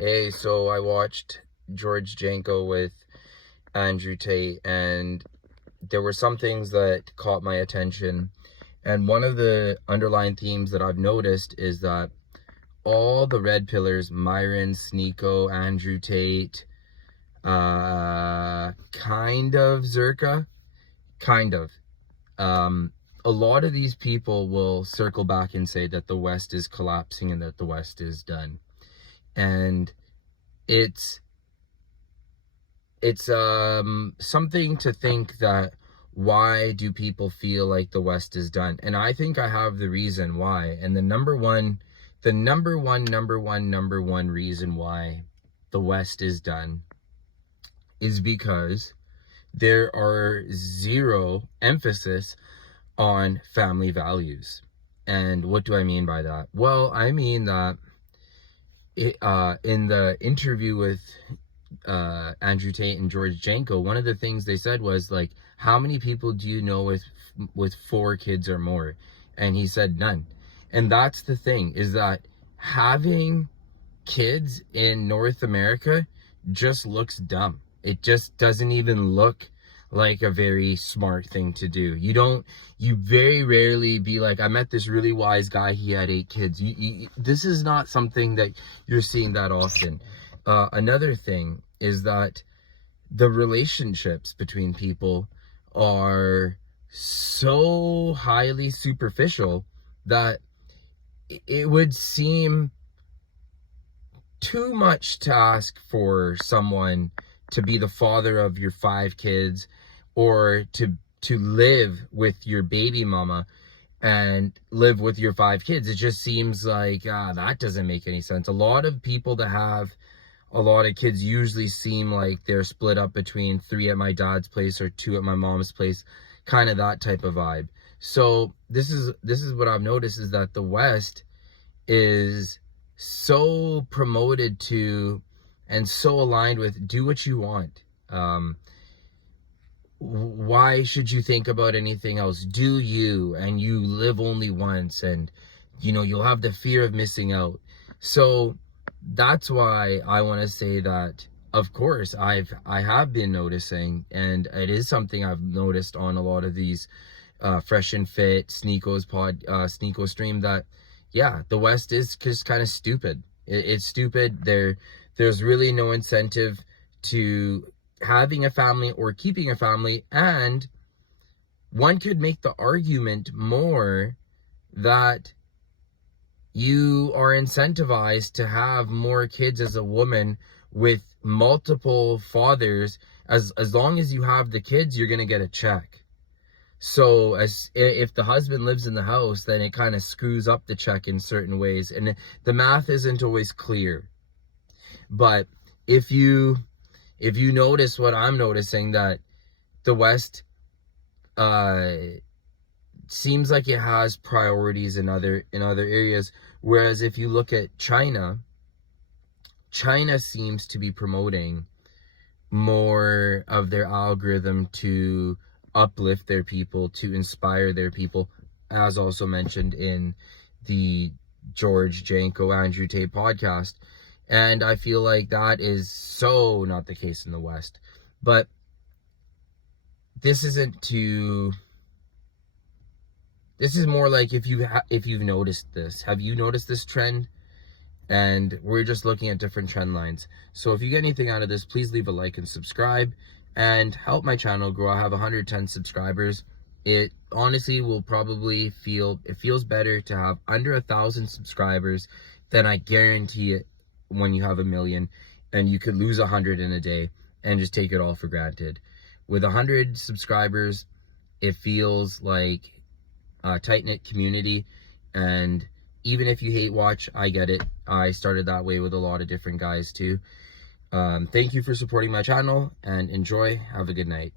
Hey, so I watched George Janko with Andrew Tate, and there were some things that caught my attention. And one of the underlying themes that I've noticed is that all the red pillars, Myron, Sneeko, Andrew Tate, kind of Zerka, kind of. A lot of these people will circle back and say that the West is collapsing and that the West is done. And it's something to think that why do people feel like the West is done? And I think I have the reason why. And the number one reason why the West is done is because there are zero emphasis on family values. And what do I mean by that? Well, I mean that in the interview with Andrew Tate and George Janko, one of the things they said was like, how many people do you know with 4 kids or more? And he said none. And that's the thing, is that having kids in North America just looks dumb. It just doesn't even look like a very smart thing to do. You very rarely be like, I met this really wise guy, he had 8 kids. This is not something that you're seeing that often. Another thing is that the relationships between people are so highly superficial that it would seem too much to ask for someone to be the father of your 5 kids, or to live with your baby mama and live with your 5 kids. It just seems like that doesn't make any sense. A lot of people that have a lot of kids usually seem like they're split up between 3 at my dad's place or 2 at my mom's place, kind of that type of vibe. So this is what I've noticed, is that the West is so promoted to and so aligned with do what you want. Why should you think about anything else? Do you, and you live only once, and you'll have the fear of missing out. So that's why I want to say that, of course, I have been noticing, and it is something I've noticed on a lot of these Fresh and Fit, Sneeko stream, that yeah, the West is just kind of stupid. It's stupid. There's really no incentive to having a family or keeping a family, and one could make the argument more that you are incentivized to have more kids as a woman with multiple fathers. As long as you have the kids, you're going to get a check. So if the husband lives in the house, then it kind of screws up the check in certain ways, and the math isn't always clear. But if you notice what I'm noticing, that the West seems like it has priorities in other areas, whereas if you look at China seems to be promoting more of their algorithm to uplift their people, to inspire their people, as also mentioned in the George Janko Andrew Tate podcast. And I feel like that is so not the case in the West. But this is more like, if you've noticed this, have you noticed this trend? And we're just looking at different trend lines. So if you get anything out of this, please leave a like and subscribe and help my channel grow. I have 110 subscribers. It honestly will probably feels better to have under 1,000 subscribers than, I guarantee it, when you have 1 million, and you could lose 100 in a day and just take it all for granted. With 100 subscribers, it feels like a tight-knit community. And even if you hate watch, I get it. I started that way with a lot of different guys too. Thank you for supporting my channel, and enjoy. Have a good night.